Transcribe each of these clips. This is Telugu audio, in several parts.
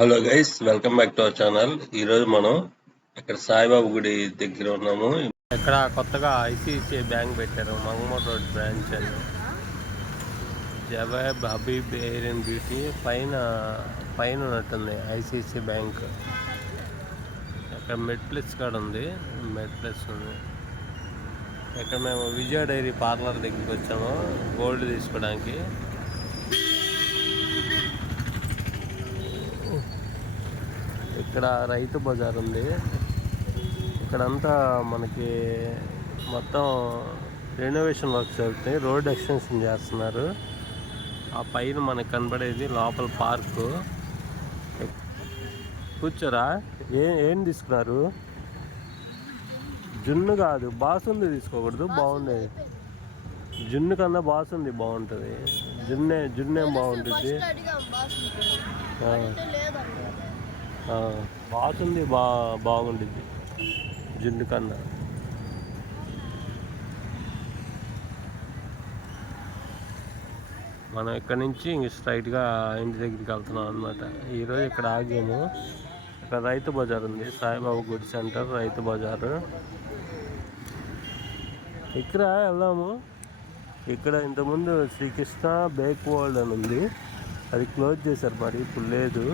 Hello guys welcome back to our channel. ఈరోజు మనం ఇక్కడ సాయిబాబు గుడి దగ్గర ఉన్నాము. ఇక్కడ కొత్తగా ఐసిఐసిఐ బ్యాంక్ పెట్టారు మంగమూర్ రోడ్ బ్రాంచ్ అని. Jawed Habib hair and beauty పైన పైన ఉన్నట్టుంది ఐసిఐసిఐ బ్యాంక్. ఇక్కడ మెడ్ ప్లస్ కాడ ఉంది మెడ్ ప్లస్ ఉంది. ఇక్కడ మేము విజయ డైరీ పార్లర్ దగ్గరికి వచ్చాము గోల్డ్ తీసుకోవడానికి. ఇక్కడ రైతు బజార్ ఉంది. ఇక్కడంతా మనకి మొత్తం రెనోవేషన్ వర్క్స్ అవుతాయి రోడ్ ఎక్స్టెన్షన్ చేస్తున్నారు. ఆ పైన మనకు కనబడేది లోపల పార్కు కూర్చోరా? ఏ ఏం తీసుకున్నారు? జున్ను కాదు బాసుంది తీసుకోకూడదు బాగుండేది. జున్ను కన్నా బాసుంది బాగుంటుంది. జున్నే జున్నేం బాగుంటుంది. బాగుంది బా బాగుండిద్ది. జున్ను కన్నా. మనం ఇక్కడ నుంచి ఇంక స్ట్రైట్గా ఇంటి దగ్గరికి వెళ్తున్నాం అనమాట ఈరోజు ఇక్కడ ఆగాము. ఇక్కడ రైతు బజార్ ఉంది. సాయిబాబు గుడి సెంటర్ రైతు బజారు. ఇక్కడ వెళ్దాము. ఇక్కడ ఇంతకుముందు శ్రీకృష్ణ బేక్ వరల్డ్ అని ఉంది. అది క్లోజ్ చేశారు మరి ఇప్పుడు లేదు.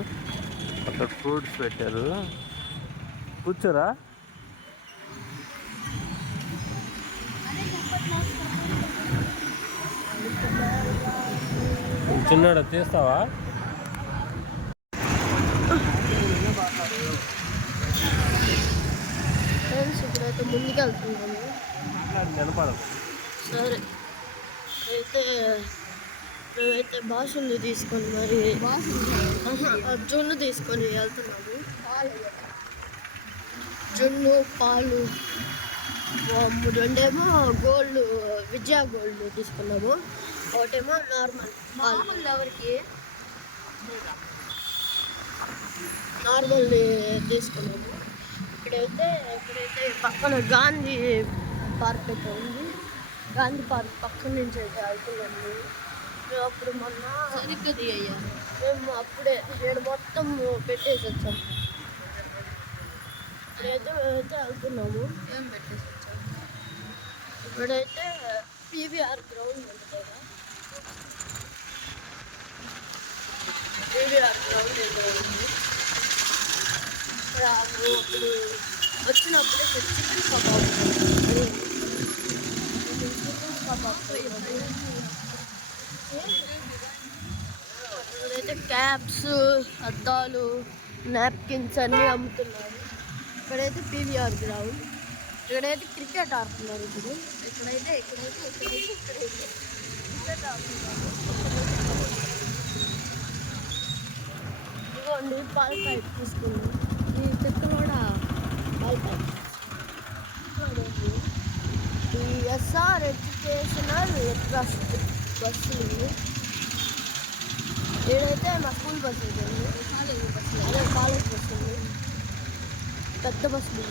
అక్కడ ఫ్రూట్స్ పెట్టారు. కూర్చోరా. చిన్నాడు తీస్తావా? ఫ్రెండ్స్ ఇప్పుడైతే ముందుకు వెళ్తున్నాము వినపడదు సరే. అయితే మేమైతే బాసుని తీసుకొని మరి జున్ను తీసుకొని వెళ్తున్నాము. జున్ను పాలు రెండేమో గోల్డ్ విజయ గోల్డ్ తీసుకున్నాము. ఒకటేమో నార్మల్ నార్మల్ ఎవరికి? నార్మల్ తీసుకున్నాము. ఇక్కడైతే ఇక్కడైతే పక్కన గాంధీ పార్క్ అయితే ఉంది. గాంధీ పార్క్ పక్కన నుంచి అయితే వెళ్తున్నాము. మేము అప్పుడు మొన్న సరిగ్గా అయ్యా మేము అప్పుడే ఏడు మొత్తం పెట్టేసి వచ్చాం. ఇప్పుడైతే మేమైతే వెళ్తున్నాము ఏం పెట్టేసి వచ్చాం ఇప్పుడైతే పీవీఆర్ గ్రౌండ్ ఉంది కదా. పీవీఆర్ గ్రౌండ్ ఏదో ఉంది. ఇక్కడ అప్పుడు వచ్చినప్పుడే చికెన్ కబాబ్. Chicken kebab. ఇక్కడైతే క్యాప్స్ అద్దాలు నాప్కిన్స్ అన్నీ అమ్ముతున్నారు. ఇక్కడైతే పీవీఆర్ గ్రౌండ్. ఇక్కడైతే క్రికెట్ ఆడుతున్నారు ఇప్పుడు. ఇక్కడైతే ఇక్కడైతే ఇక్కడైతే ఇక్కడైతే. క్రికెట్ ఆడుతున్నారు. ఇదిగోండి పాల్ పైప్ తీసుకుంది. ఈ తిక్క కూడా పాల్ పైప్. చూడండి ఈ ఎస్ఆర్ ఎడ్యుకేషనల్ ట్రస్ట్ బస్సులు. ఏడైతే మా స్కూల్ బస్సు ఉంది కాలేజ్ బస్సు అదే కాలేజ్ బస్సు ఉంది పెద్ద బస్సులు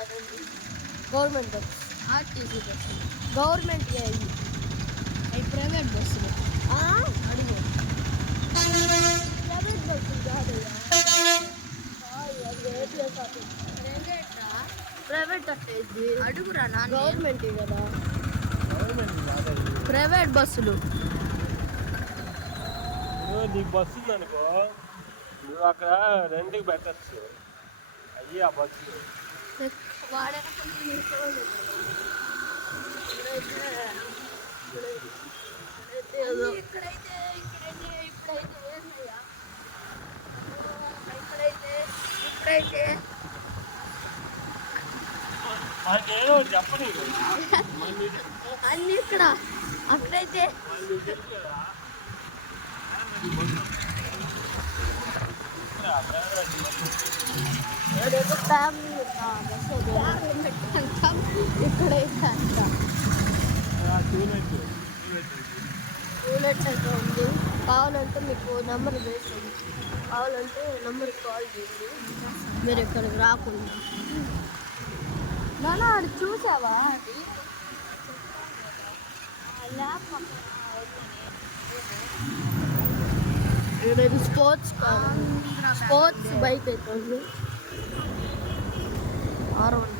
అదేంటి government bus. RTC bus. Government అవి అవి ప్రైవేట్ బస్సులు. అడుగు. ప్రైవేట్ బస్సులు కాదయ్యా. ప్రైవేట్? అట్టేది అడుగురా గవర్నమెంట్ కదా. ప్రైవేట్ బస్సులు. నీకు బస్సు ఉందనుకో నువ్వు అక్కడ రెంట్కి పెట్టచ్చు. అయ్యి ఆ బస్సు. వాడైనా కొంచెం నిల్చోవాలి. ఇక్కడైతే ఇక్కడైతే ఏదో ఇక్కడైతే ఇక్కడైతే ఇక్కడైతే ఏంటయ్యా? ఇక్కడైతే ఇక్కడైతే మనకి ఏదో ఒకటి చెప్పని అన్ని ఇక్కడ అక్కడైతే ఫ్యామిలీ బస్ ఇక్కడైతే అంట టూలెట్ అయితే ఉంది కావాలంటే మీకు నెంబర్ వేస్తుంది కావాలంటే నెంబర్కి కాల్ చేయండి మీరు ఇక్కడికి రాకుండా. అది చూసావా? స్పోర్ట్స్ స్పోర్ట్స్ బైక్ అయితే ఆరు వన్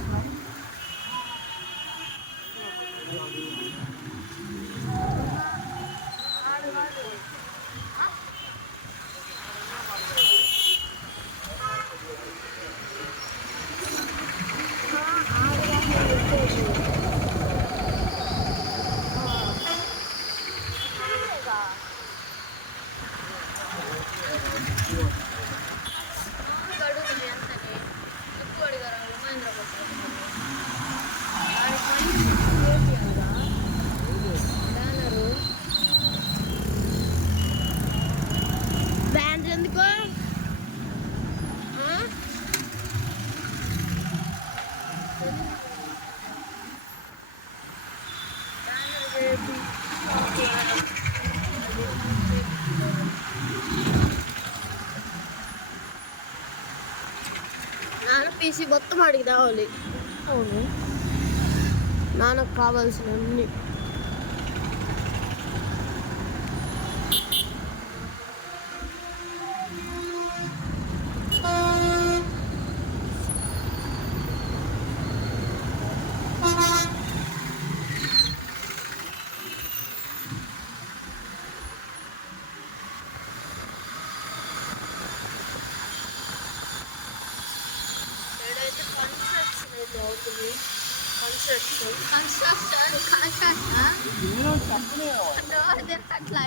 ನಾನು ಪಿ ಸಿ ಬತ್ತು ಮಾಡಿದ್ದೆ ಅವಳಿ. ನಾನು ಕಾವಲ್ಸ್ ನನ್ನ 感謝感謝感謝感